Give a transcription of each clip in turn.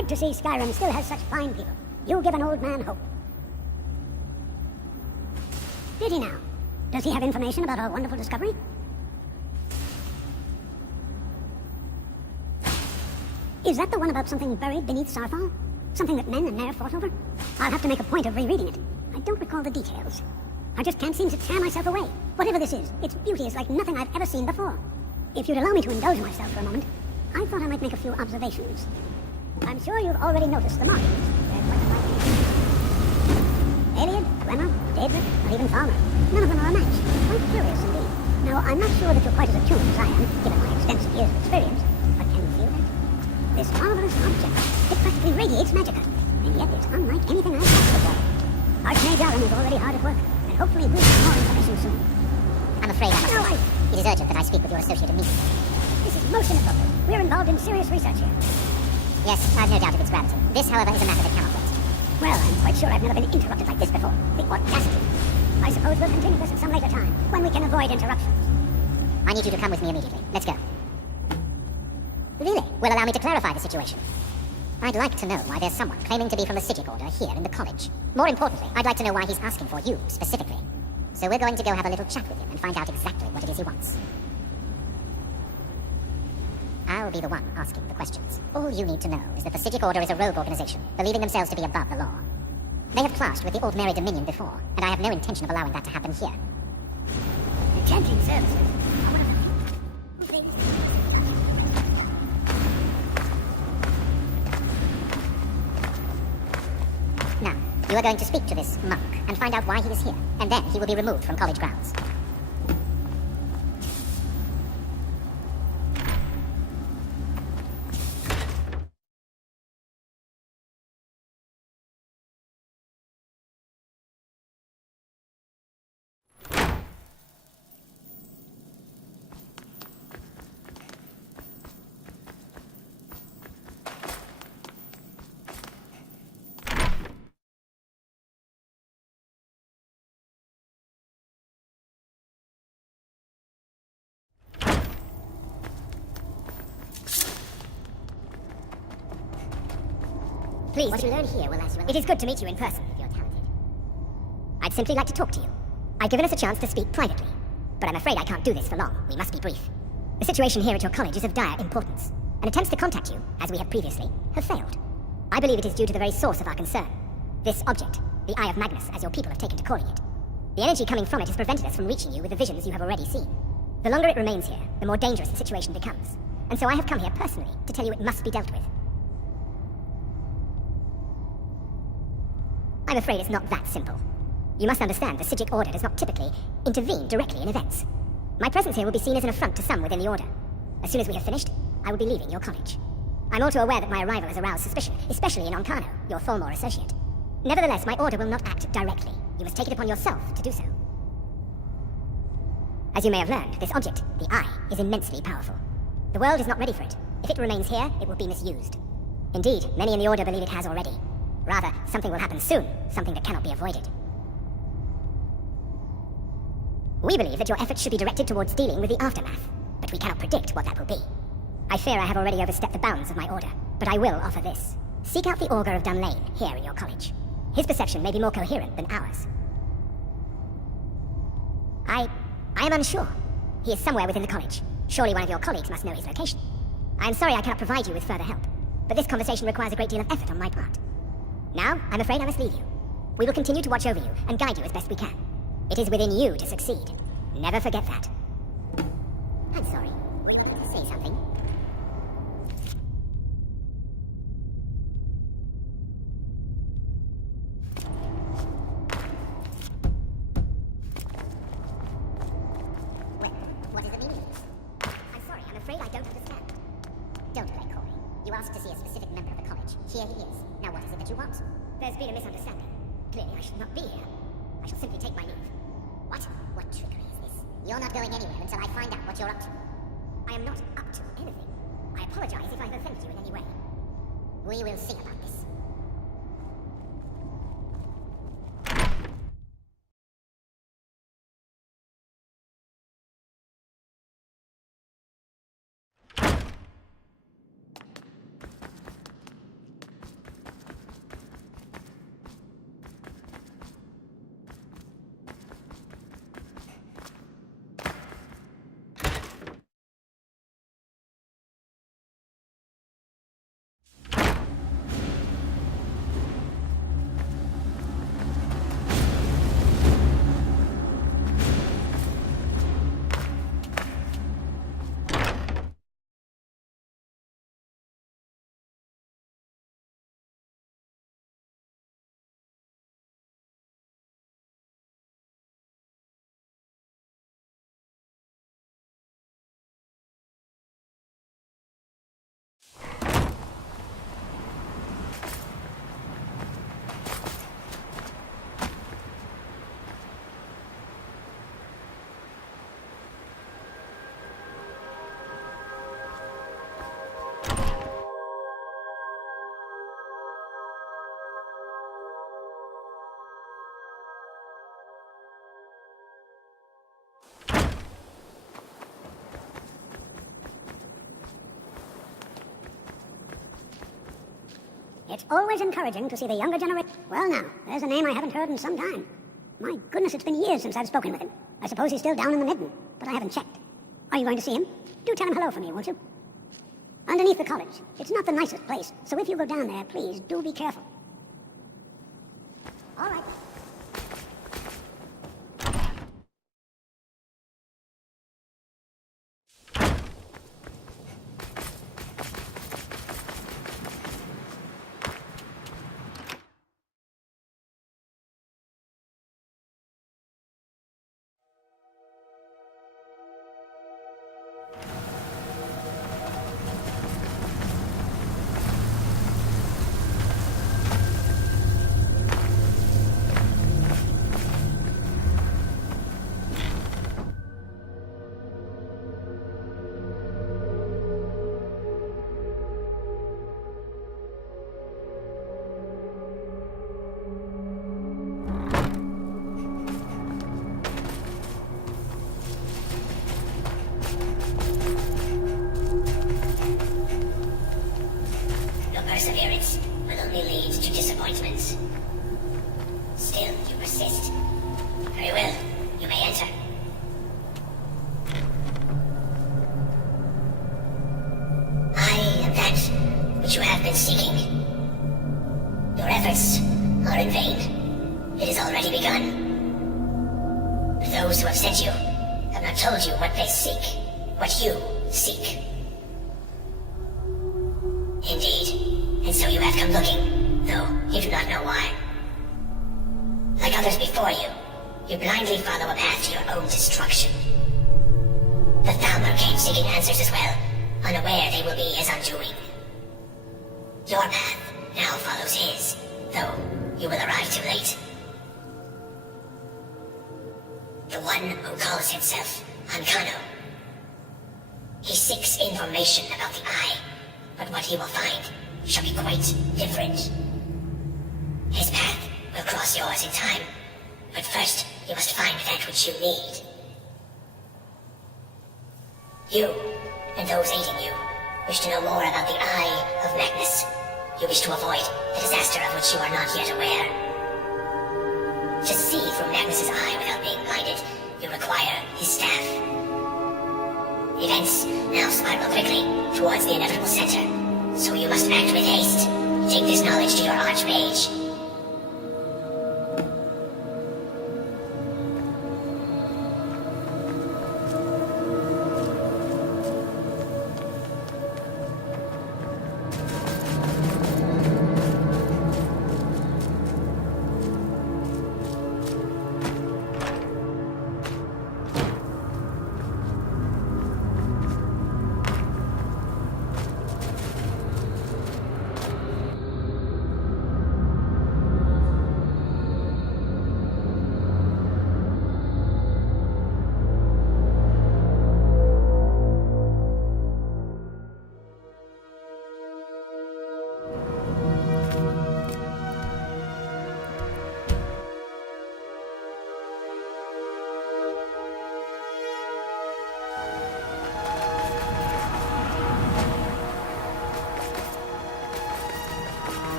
good to see Skyrim still has such fine people. You give an old man hope. Did he now? Does he have information about our wonderful discovery? Is that the one about something buried beneath Starfall? Something that men and Nair fought over? I'll have to make a point of rereading it. I don't recall the details. I just can't seem to tear myself away. Whatever this is, its beauty is like nothing I've ever seen before. If you'd allow me to indulge myself for a moment, I thought I might make a few observations. I'm sure you've already noticed the markings. They're quite striking. Alien, Glenna, Daedric, or even Farmer. None of them are a match. Quite curious indeed. Now, I'm not sure that you're quite as attuned as I am, given my extensive years of experience, but can you feel that? This marvelous object, it practically radiates magicka, and yet it's unlike anything I've touched before. Archmage Alan is already hard at work, and hopefully we'll get more information soon. I'm afraid I must. It is urgent that I speak with your associate immediately. This is most inappropriate. We're involved in serious research here. Yes, I've no doubt of its gravity. This, however, is a matter that cannot wait. Well, I'm quite sure I've never been interrupted like this before. The audacity. I suppose we'll continue this at some later time, when we can avoid interruptions. I need you to come with me immediately. Let's go. Really? Will allow me to clarify the situation. I'd like to know why there's someone claiming to be from the Sigil Order here in the college. More importantly, I'd like to know why he's asking for you, specifically. So we're going to go have a little chat with him and find out exactly what it is he wants. I'll be the one asking the questions. All you need to know is that the Sigil Order is a rogue organization, believing themselves to be above the law. They have clashed with the Ordinary Dominion before, and I have no intention of allowing that to happen here. Enchanting services. Now, you are going to speak to this monk and find out why he is here, and then he will be removed from college grounds. Please, what you learn here will last you. It is good to meet you in person. If you're talented. I'd simply like to talk to you. I've given us a chance to speak privately, but I'm afraid I can't do this for long. We must be brief. The situation here at your college is of dire importance, and attempts to contact you, as we have previously, have failed. I believe it is due to the very source of our concern. This object, the Eye of Magnus, as your people have taken to calling it. The energy coming from it has prevented us from reaching you with the visions you have already seen. The longer it remains here, the more dangerous the situation becomes. And so I have come here personally to tell you it must be dealt with. I'm afraid it's not that simple. You must understand the Sigil Order does not typically intervene directly in events. My presence here will be seen as an affront to some within the Order. As soon as we have finished, I will be leaving your college. I'm also aware that my arrival has aroused suspicion, especially in Oncano, your Thalmor associate. Nevertheless, my Order will not act directly. You must take it upon yourself to do so. As you may have learned, this object, the Eye, is immensely powerful. The world is not ready for it. If it remains here, it will be misused. Indeed, many in the Order believe it has already. Rather, something will happen soon, something that cannot be avoided. We believe that your efforts should be directed towards dealing with the aftermath, but we cannot predict what that will be. I fear I have already overstepped the bounds of my order, but I will offer this. Seek out the Augur of Dunlane here in your college. His perception may be more coherent than ours. I am unsure. He is somewhere within the college. Surely one of your colleagues must know his location. I am sorry I cannot provide you with further help, but this conversation requires a great deal of effort on my part. Now, I'm afraid I must leave you. We will continue to watch over you and guide you as best we can. It is within you to succeed. Never forget that. I'm sorry. Were you going to say something? Well, what is the meaning of this? I'm sorry, I'm afraid I don't understand. Don't play coy. You asked to see a specific member of the college. Here he is. Now what is it that you want? There's been a misunderstanding. Clearly, I should not be here. I shall simply take my leave. What? What trickery is this? You're not going anywhere until I find out what you're up to. I am not up to anything. I apologize if I've offended you in any way. We will see about this. It's always encouraging to see the younger generation. Well now, there's a name I haven't heard in some time. My goodness, it's been years since I've spoken with him. I suppose he's still down in the midden, but I haven't checked. Are you going to see him? Do tell him hello for me, won't you? Underneath the college. It's not the nicest place, so if you go down there, please do be careful. All right. Perseverance will only lead to disappointments. Still, you persist. Very well, you may enter. I am that which you have been seeking. Your efforts are in vain. It has already begun. But those who have sent you have not told you what they seek, what you seek. Indeed. And so you have come looking, though you do not know why. Like others before you, you blindly follow a path to your own destruction. The Thalmor came seeking answers as well, unaware they will be his undoing. Your path now follows his, though you will arrive too late. The one who calls himself Ankano. He seeks information about the Eye, but what he will find shall be quite different. His path will cross yours in time, but first you must find that which you need. You, and those aiding you, wish to know more about the Eye of Magnus. You wish to avoid the disaster of which you are not yet aware. To see through Magnus's eye without being blinded, you require his staff. Events now spiral quickly towards the inevitable center. So you must act with haste. Take this knowledge to your archmage.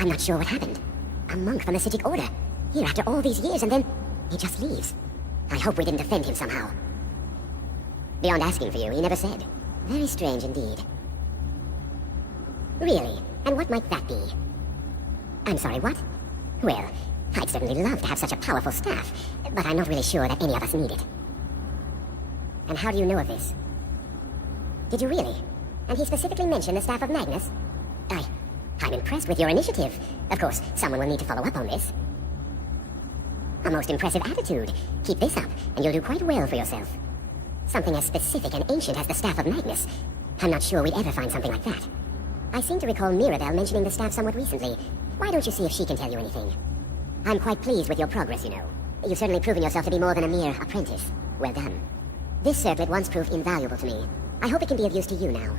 I'm not sure what happened. A monk from the Sijic Order, here after all these years, and then he just leaves. I hope we didn't offend him somehow. Beyond asking for you, he never said. Very strange indeed. Really? And what might that be? I'm sorry, what? Well, I'd certainly love to have such a powerful staff, but I'm not really sure that any of us need it. And how do you know of this? Did you really? And he specifically mentioned the staff of Magnus? I'm impressed with your initiative. Of course, someone will need to follow up on this. A most impressive attitude. Keep this up, and you'll do quite well for yourself. Something as specific and ancient as the staff of Magnus. I'm not sure we'd ever find something like that. I seem to recall Mirabelle mentioning the staff somewhat recently. Why don't you see if she can tell you anything? I'm quite pleased with your progress, you know. You've certainly proven yourself to be more than a mere apprentice. Well done. This circlet once proved invaluable to me. I hope it can be of use to you now.